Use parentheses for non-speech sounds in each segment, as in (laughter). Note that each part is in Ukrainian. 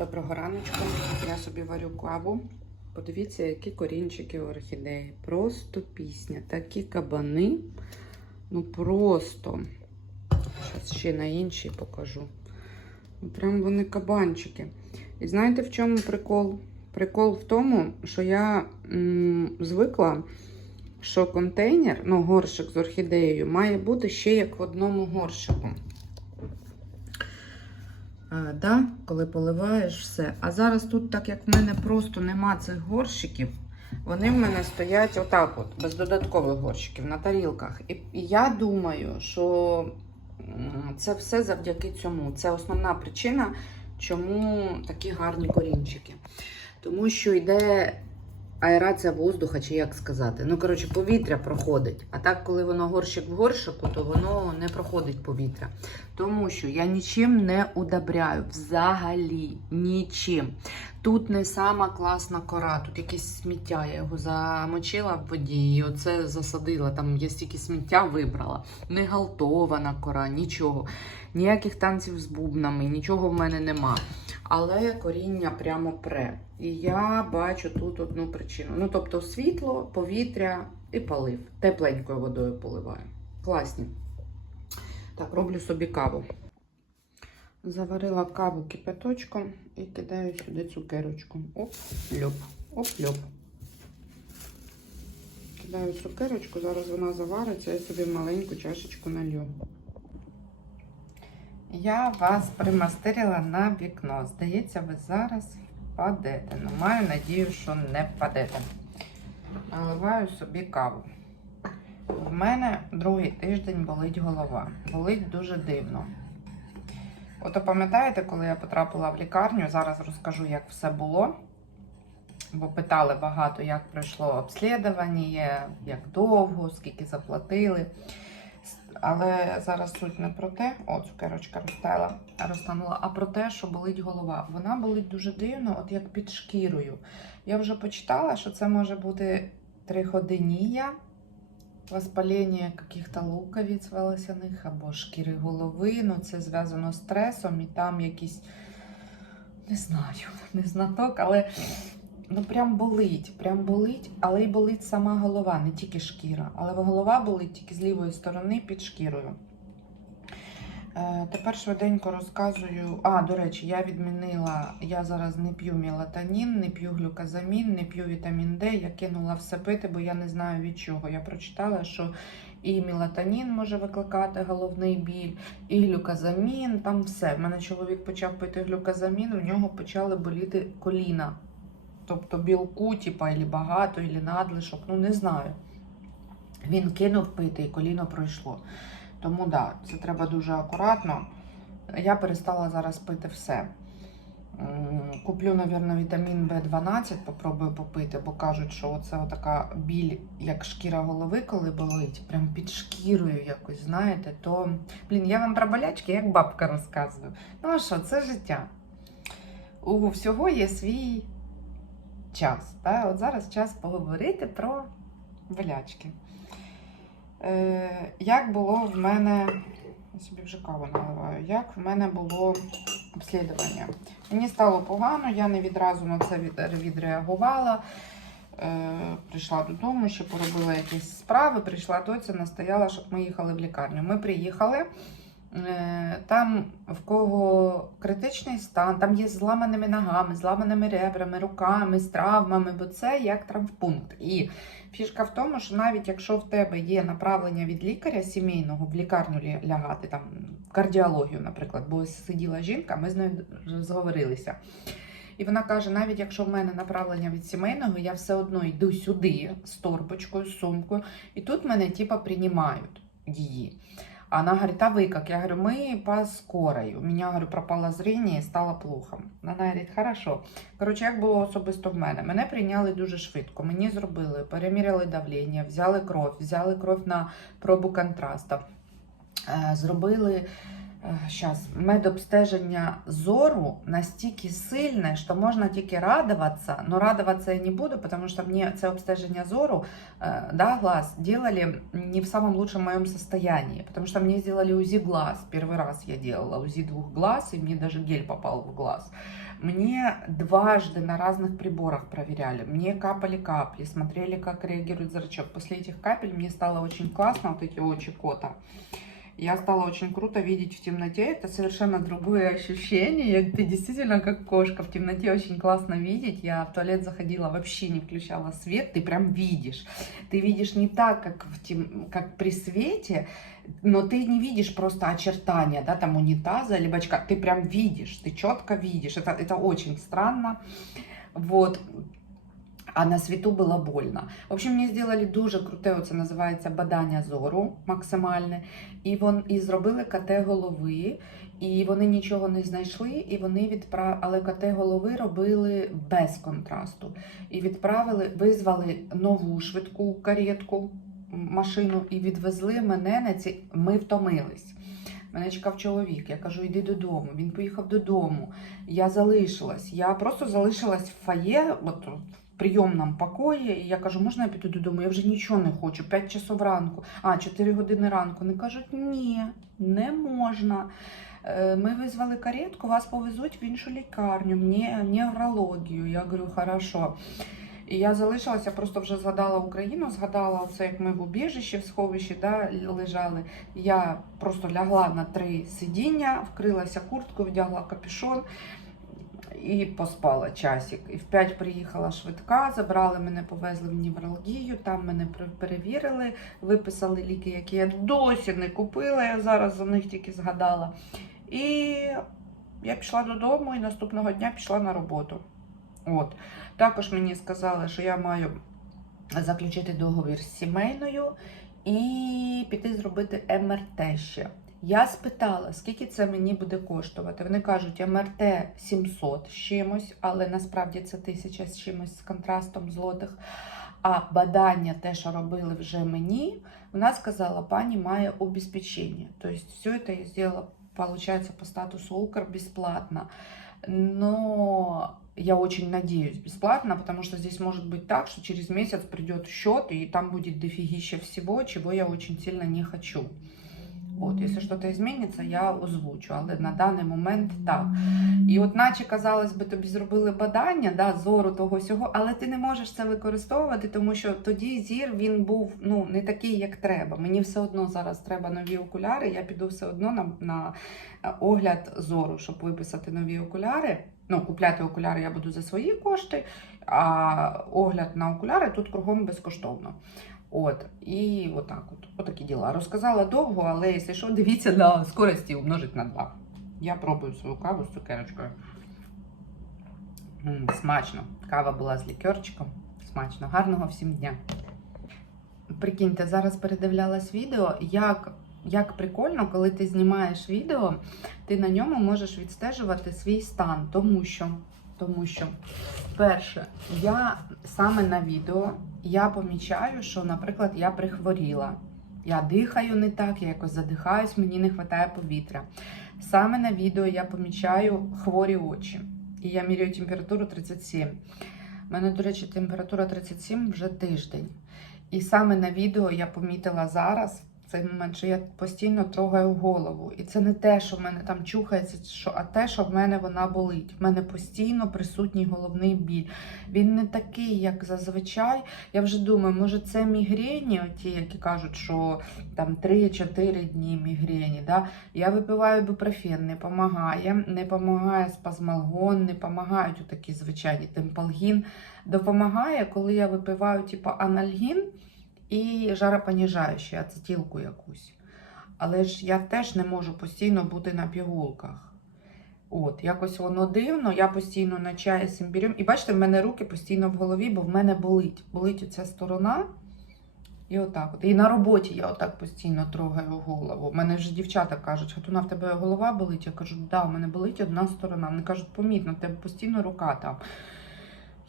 Доброго раночку. Я собі варю каву. Подивіться, які корінчики орхідеї. Просто пісня. Такі кабани. Ну просто. Зараз ще на іншій покажу. Ну, Прям вони кабанчики. І знаєте, в чому прикол? Прикол в тому, що я м, звикла, що контейнер, ну, горщик з орхідеєю, має бути ще як в одному горщику. Да, коли поливаєш все. А зараз тут, так як в мене просто нема цих горщиків, вони в мене стоять отак, от, без додаткових горщиків на тарілках. І я думаю, що це все завдяки цьому. Це основна причина, чому такі гарні корінчики. Тому що йде аерація воздуха, чи як сказати. Ну, коротше, повітря проходить. А так, коли воно горщик в горщику, то воно не проходить повітря. Тому що я нічим не удобряю. Взагалі нічим. Тут не сама класна кора, тут якесь сміття. Я його замочила в воді і оце засадила. Там є стільки сміття вибрала. Не галтована кора, нічого. Ніяких танців з бубнами, нічого в мене нема. Але коріння прямо пре. І я бачу тут одну причину. Ну, тобто, світло, повітря і полив. Тепленькою водою поливаю. Класні. Так, роблю собі каву. Заварила каву кипяточком і кидаю сюди цукерочку. Оп, льоп, оп, льоп. Кидаю цукерочку, зараз вона завариться, я собі маленьку чашечку налью. Я вас примастерила на вікно. Здається, ви зараз впадете. Ну, маю надію, що не впадете. Наливаю собі каву. В мене другий тиждень болить голова. Болить дуже дивно. От пам'ятаєте, коли я потрапила в лікарню, зараз розкажу, як все було. Бо питали багато, як пройшло обслідування, як довго, скільки заплатили. Але зараз суть не про те, о, цукерочка розтала, розтанула, а про те, що болить голова. Вона болить дуже дивно, от як під шкірою. Я вже почитала, що це може бути триходинія, воспалення каких-то луковиць волосяних або шкіри голови. Ну, це зв'язано з стресом, і там якісь, не знаю, (laughs) не знаток, але ну прям болить. Прям болить, але й болить сама голова, не тільки шкіра. Але голова болить тільки з лівої сторони під шкірою. Е, тепер швиденько розказую. А, до речі, я відмінила, я зараз не п'ю мелатонін, не п'ю глюказамін, не п'ю вітамін Д. Я кинула все пити, бо я не знаю від чого. Я прочитала, що і мелатонін може викликати головний біль, і глюказамін, там все. В мене чоловік почав пити глюказамін, у нього почали боліти коліна. Тобто білку, типа, і багато, і надлишок, ну не знаю. Він кинув пити, і коліно пройшло. Тому да, це треба дуже акуратно. Я перестала зараз пити все. Куплю, мабуть, вітамін В12, попробую попити, бо кажуть, що це така біль, як шкіра голови, коли болить, прям під шкірою якось, знаєте, то, блін, я вам про болячки, як бабка розказую. Ну а що, це життя. У всього є свій час. Та? От зараз час поговорити про болячки. Е, як було в мене, я собі вже каву наливаю, як в мене було обслідування. Мені стало погано, я не відразу на це відреагувала. Е, прийшла додому, ще поробила якісь справи, прийшла доця, настояла, щоб ми їхали в лікарню. Ми приїхали. Е, Там в кого критичний стан, там є з зламаними ногами, зламаними ребрами, руками, з травмами, бо це як травмпункт. І фішка в тому, що навіть якщо в тебе є направлення від лікаря сімейного в лікарню лягати, там кардіологію, наприклад, бо сиділа жінка, ми з нею зговорилися. І вона каже: навіть якщо в мене направлення від сімейного, я все одно йду сюди з торбочкою, з сумкою, і тут мене типа приймають її. Она говорит, а вы как? Я говорю, мы по скорой. У меня, говорю, пропало зрение і стало плохо. Вона говорить, хорошо. Коротше, як було особисто в мене? Мене прийняли дуже швидко. Мені зробили, переміряли давлення, взяли кров, взяли кров на пробу контраста. Е, Зробили зараз медобстеження зору настільки сильне, що можна тільки радуватися, но радуватися я не буду, тому що мені це обстеження зору, э, да, глаз, делали не в самом лучшем моем состоянии, потому что мне сделали УЗИ глаз, первый раз я делала УЗИ двух глаз, и мне даже гель попал в глаз. Мне дважды на разных приборах проверяли. Мне капали капли, смотрели, как реагирует зрачок. После этих капель мне стало очень классно, вот эти очи кота. Я стала очень круто видеть в темноте. Это совершенно другое ощущение. Ты действительно как кошка. В темноте очень классно видеть. Я в туалет заходила, вообще не включала свет. Ты прям видишь. Ты видишь не так, как, в тем... как при свете, но ты не видишь просто очертания, да, там унитаза, либо очка. Ты прям видишь, ты четко видишь. Это, это очень странно. Вот. А на світу було больно. В общем, мені зробили дуже круте, це називається бадання зору максимальне. І вон і зробили КТ голови, і вони нічого не знайшли, і вони відправили, але КТ голови робили без контрасту. І відправили, визвали нову швидку каретку, машину і відвезли мене на ці. Ми втомились. Мене чекав чоловік. Я кажу, йди додому. Він поїхав додому. Я залишилась. Я просто залишилась в фоє, от прийомному покої. І я кажу, можна я піду додому? Я вже нічого не хочу. 5 часов ранку, а 4 години ранку. Вони кажуть, ні, не можна. Е, Ми визвали каретку, вас повезуть в іншу лікарню, мені неврологію. Я говорю, хорошо. І я залишилася, просто вже згадала Україну, згадала це, як ми в убіжищі, в сховищі да, лежали. Я просто лягла на три сидіння, вкрилася курткою, вдягла капюшон і поспала часик. І в 5 приїхала швидка, забрали мене, повезли в неврологію, там мене перевірили, виписали ліки, які я досі не купила. Я зараз за них тільки згадала. І я пішла додому і наступного дня пішла на роботу. От. Також мені сказали, що я маю заключити договір з сімейною і піти зробити МРТ ще. Я спитала, скільки це мені буде коштувати. Вони кажуть, МРТ 700 з чимось, але насправді це 1000 з чимось з контрастом злотих. А бадання, те, що робили вже мені, вона сказала, пані має обезпечення. Тобто все це я зробила, получается, по статусу Укр бесплатно. Но я очень надеюсь бесплатно, потому что здесь может быть так, что через месяц придет счет, и там будет дофигища всего, чего я очень сильно не хочу. От, якщо щось зміниться, я озвучу, але на даний момент так. І от, наче казалось би, тобі зробили бадання, да, зору того всього, але ти не можеш це використовувати, тому що тоді зір він був ну не такий, як треба. Мені все одно зараз треба нові окуляри. Я піду все одно на, на е, огляд зору, щоб виписати нові окуляри. Ну, купляти окуляри я буду за свої кошти, а огляд на окуляри тут кругом безкоштовно. От, і отак от. Отакі діла. Розказала довго, але якщо що, дивіться на скорості умножить на 2. Я пробую свою каву з цукерочкою. М, смачно. Кава була з лікерчиком. Смачно. Гарного всім дня. Прикиньте, зараз передивлялась відео, як, як прикольно, коли ти знімаєш відео, ти на ньому можеш відстежувати свій стан, тому що, тому що, перше, я саме на відео я помічаю, що, наприклад, я прихворіла. Я дихаю не так, я якось задихаюсь, мені не вистачає повітря. Саме на відео я помічаю хворі очі. І я міряю температуру 37. У мене, до речі, температура 37 вже тиждень. І саме на відео я помітила зараз цей момент, що я постійно трогаю голову. І це не те, що в мене там чухається, що, а те, що в мене вона болить. В мене постійно присутній головний біль. Він не такий, як зазвичай. Я вже думаю, може це мігрені, ті, які кажуть, що там 3-4 дні мігрені. Да? Я випиваю ібупрофен, не допомагає, не допомагає спазмалгон, не допомагають такі звичайні темпалгін. Допомагає, коли я випиваю типу, анальгін і жаропоніжаючий, ацетилку якусь. Але ж я теж не можу постійно бути на пігулках. От, якось воно дивно, я постійно на чаї з імбірем. І бачите, в мене руки постійно в голові, бо в мене болить. Болить оця сторона. І отак. От. І на роботі я отак постійно трогаю голову. У мене вже дівчата кажуть, Хатуна, в тебе голова болить? Я кажу, да, в мене болить одна сторона. Вони кажуть, помітно, в тебе постійно рука там.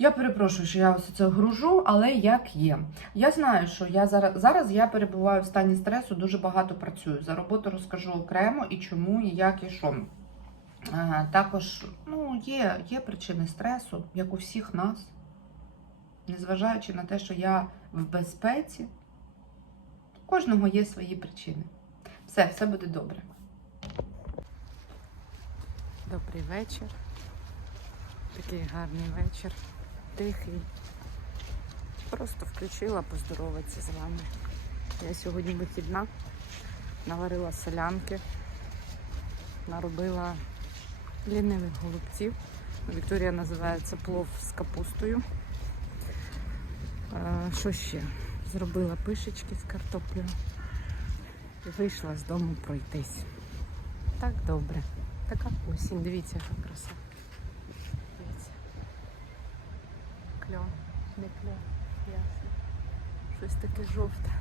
Я перепрошую, що я ось це гружу, але як є. Я знаю, що я зараз зараз я перебуваю в стані стресу, дуже багато працюю. За роботу розкажу окремо і чому, і як, і що. Е, Також ну, є, є причини стресу, як у всіх нас. Незважаючи на те, що я в безпеці, у кожного є свої причини. Все, все буде добре. Добрий вечір. Такий гарний вечір, тихий. Просто включила поздороватися з вами. Я сьогодні вихідна, наварила солянки, наробила лінивих голубців. Вікторія називає це плов з капустою. Е, Що ще? Зробила пишечки з картоплею і вийшла з дому пройтись. Так добре. Така осінь. Дивіться, яка краса. Дивіться. Кльон, не кльон, ясно. Щось таке жовте.